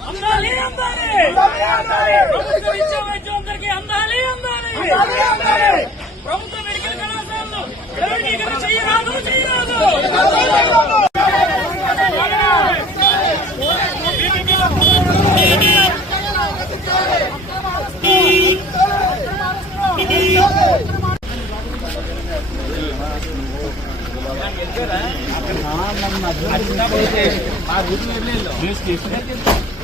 అందాలి అందాలి! ప్రభుత్వ విద్యా వైద్యం అందరికీ అందాలి అందాలి! ప్రభుత్వ మెడికల్ కళాశాలలు ప్రైవేటీకరణ చేయరాదు చేయరాదు!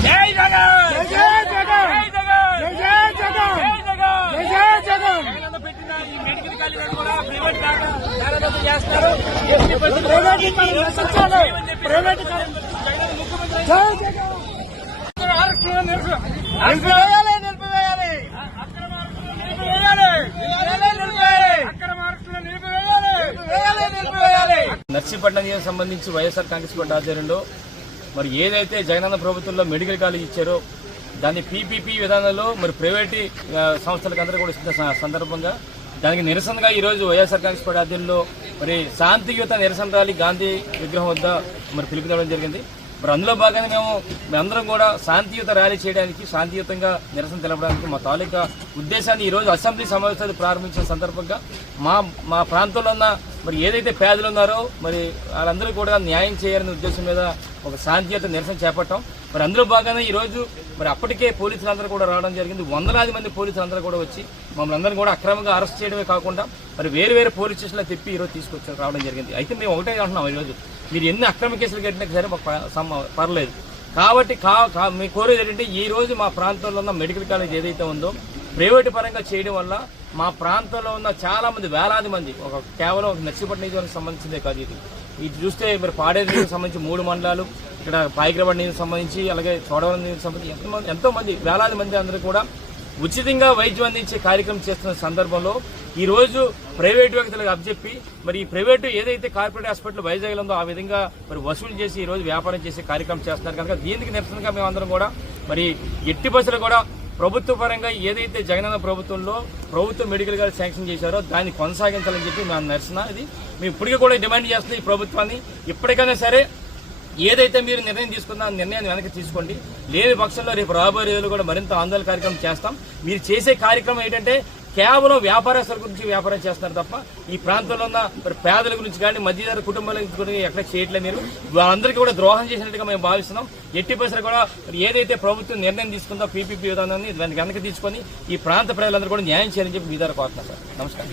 జై జగన్! జగన్ పెట్టిన ఈ మెడికల్ కాలేజీలు కూడా ప్రైవేట్ ప్రైవేట్ ముఖ్యమంత్రి ఆరక్షణ నిరసన నిలిపివేయాలి నిలిపివేయాలి అక్రమ ఆరక్షణ నిలిపివేయాలి అక్రమ ఆరక్షణ నిలిపివేయాలి నిలిపివేయాలి నిలిపివేయాలి నర్సీపట్నం సంబంధించి వైఎస్ఆర్ కాంగ్రెస్ పార్టీ ఆధ్వర్యంలో మరి ఏదైతే జగనన్న ప్రభుత్వంలో మెడికల్ కాలేజ్ ఇచ్చారో దాన్ని పీపీపీ విధానంలో మరి ప్రైవేట్ సంస్థలకు అందరూ కూడా ఇస్తున్న సందర్భంగా దానికి నిరసనగా ఈరోజు వైఎస్ఆర్ కాంగ్రెస్ పార్టీ ఆధ్వర్యంలో మరి శాంతియుత నిరసన ర్యాలీ గాంధీ విగ్రహం వద్ద మరి పిలుపునివ్వడం జరిగింది. మరి అందులో భాగంగా మేము మేమందరం కూడా శాంతియుత ర్యాలీ చేయడానికి శాంతియుతంగా నిరసన తెలపడానికి మా తాలూకా ఉద్దేశాన్ని ఈ రోజు అసెంబ్లీ సమావేశాలు ప్రారంభించిన సందర్భంగా మా మా ప్రాంతంలో ఉన్న మరి ఏదైతే పేదలు ఉన్నారో మరి వాళ్ళందరూ కూడా న్యాయం చేయాలనే ఉద్దేశం మీద ఒక శాంతియుత నిరసన చేపట్టాం. మరి అందులో భాగంగా ఈ రోజు మరి అప్పటికే పోలీసులందరూ కూడా రావడం జరిగింది. వందలాది మంది పోలీసులందరూ కూడా వచ్చి మమ్మల్ని అందరినీ కూడా అక్రమంగా అరెస్ట్ చేయడమే కాకుండా మరి వేరు వేరు పోలీస్ స్టేషన్లో తెప్పి ఈరోజు తీసుకొచ్చి రావడం జరిగింది. అయితే మేము ఒకటే అంటున్నాం ఈరోజు మీరు ఎన్ని అక్రమ కేసులు కట్టినా సరే మాకు పర్లేదు. కాబట్టి కా కా- మీ కోరేది ఏంటంటే ఈ రోజు మా ప్రాంతంలో ఉన్న మెడికల్ కాలేజ్ ఏదైతే ఉందో ప్రైవేటు పరంగా చేయడం వల్ల మా ప్రాంతంలో ఉన్న చాలా మంది వేలాది మంది ఒక కేవలం ఒక నర్సీపట్నం నియోజకవర్గం సంబంధించిందే కాదు ఇది. ఇది చూస్తే మరి పాడేరు నియోజకవర్గానికి సంబంధించి మూడు మండలాలు ఇక్కడ పాయిగ్రబడ్ నియోజకవర్గానికి సంబంధించి అలాగే చోడవరం నియోజకవర్గానికి సంబంధించి ఎంతమంది ఎంతో మంది వేలాది మంది అందరూ కూడా ఉచితంగా వైద్యం అందించే కార్యక్రమం చేస్తున్న సందర్భంలో ఈరోజు ప్రైవేటు వ్యక్తులకు అప్పచెప్పి మరి ఈ ప్రైవేటు ఏదైతే కార్పొరేట్ హాస్పిటల్ వైజాగ్ ఉందో ఆ విధంగా మరి వసూలు చేసి ఈరోజు వ్యాపారం చేసే కార్యక్రమం చేస్తున్నారు. కనుక దీనికి నిరసనగా మేమందరం కూడా మరి ఎట్టి బస్సులు కూడా ప్రభుత్వ పరంగా ఏదైతే జగనన్న ప్రభుత్వంలో ప్రభుత్వ మెడికల్ గారు శాంక్షన్ చేశారో దాన్ని కొనసాగించాలని చెప్పి మా నిరసన. ఇది మేము ఇప్పటికీ కూడా డిమాండ్ చేస్తున్నాం ఈ ప్రభుత్వాన్ని. ఇప్పటికైనా సరే ఏదైతే మీరు నిర్ణయం తీసుకున్న ఆ నిర్ణయాన్ని వెనక్కి తీసుకోండి. లేని పక్షంలో రేపు రాబోయే రోజులు కూడా మరింత ఆందోళన కార్యక్రమం చేస్తాం. మీరు చేసే కార్యక్రమం ఏంటంటే కేవలం వ్యాపారస్తుల గురించి వ్యాపారం చేస్తున్నారు తప్ప ఈ ప్రాంతంలో ఉన్న పేదల గురించి కానీ మధ్యతర కుటుంబాల గురించి ఎక్కడ చేయట్లేదు మీరు. వాళ్ళందరికీ కూడా ద్రోహం చేసినట్టుగా మేము భావిస్తున్నాం. ఎట్టి పరిస్థితులు కూడా ఏదైతే ప్రభుత్వం నిర్ణయం తీసుకుందో పీపీపీ విధానాన్ని దాన్ని వెనక్కి తీసుకొని ఈ ప్రాంత ప్రజలందరూ కూడా న్యాయం చేయాలని చెప్పి మీ ద్వారా కోరుతున్నాం సార్. నమస్కారం.